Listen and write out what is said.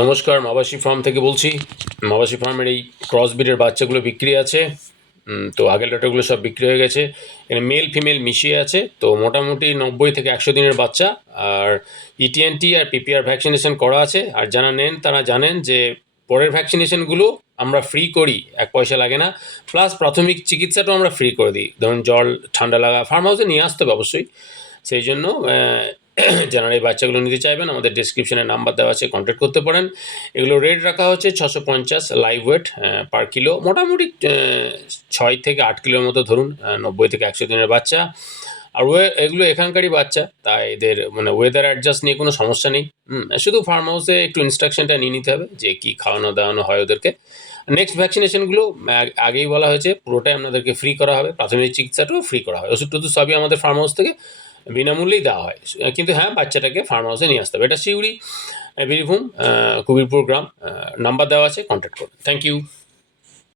নমস্কার, মাবাসী ফার্ম থেকে বলছি। মাবাসী ফার্মের এই ক্রস ব্রিডের বাচ্চাগুলো বিক্রি আছে। তো আগের লটাগুলো সব বিক্রি হয়ে গেছে। এখানে মেল ফিমেল মিশিয়ে আছে। তো মোটামুটি নব্বই থেকে একশো দিনের বাচ্চা। আর E ইটিএনটি আর পিপিআর ভ্যাকসিনেশন করা আছে। আর যারা নেন, তারা জানেন যে পরের ভ্যাকসিনেশনগুলো আমরা ফ্রি করি, এক পয়সা লাগে না। প্লাস প্রাথমিক চিকিৎসাটাও আমরা ফ্রি করে দিই। ধরুন জল, ঠান্ডা লাগা ফার্ম হাউসে নিয়ে আসতে হবে অবশ্যই। সেই জন্য যারা এই বাচ্চাগুলো নিতে চাইবেন, আমাদের ডিসক্রিপশনে নাম্বার দেওয়া আছে কন্ট্যাক্ট করতে পারেন। এগুলো রেট রাখা হচ্ছে ছশো পঞ্চাশ লাইভ ওয়েট পার কিলো মোটামুটি ছয় থেকে আট কিলোর মতো ধরুন নব্বই থেকে একশো দিনের বাচ্চা। আর ওয়ে, এগুলো এখানকারই বাচ্চা তাই এদের মানে ওয়েদার অ্যাডজাস্ট নিয়ে কোনো সমস্যা নেই। শুধু ফার্ম হাউসে একটু ইনস্ট্রাকশনটা নিয়ে নিতে হবে, যে কী খাওয়ানো দাওয়ানো হয় ওদেরকে। নেক্সট ভ্যাকসিনেশনগুলো আগেই বলা হয়েছে, পুরোটাই আপনাদেরকে ফ্রি করা হবে। প্রাথমিক চিকিৎসাটাও ফ্রি করা হয় ওষুধ টষুধ সবই আমাদের ফার্ম হাউস থেকে বিনামূল্যেই দেওয়া হয়। কিন্তু হ্যাঁ বাচ্চাটাকে ফার্ম হাউসে নিয়ে আসতে হবে। এটা শিউড়ি বীরভূম কবিরপুর গ্রাম নাম্বার দেওয়া আছে কন্ট্যাক্ট করুন। Thank you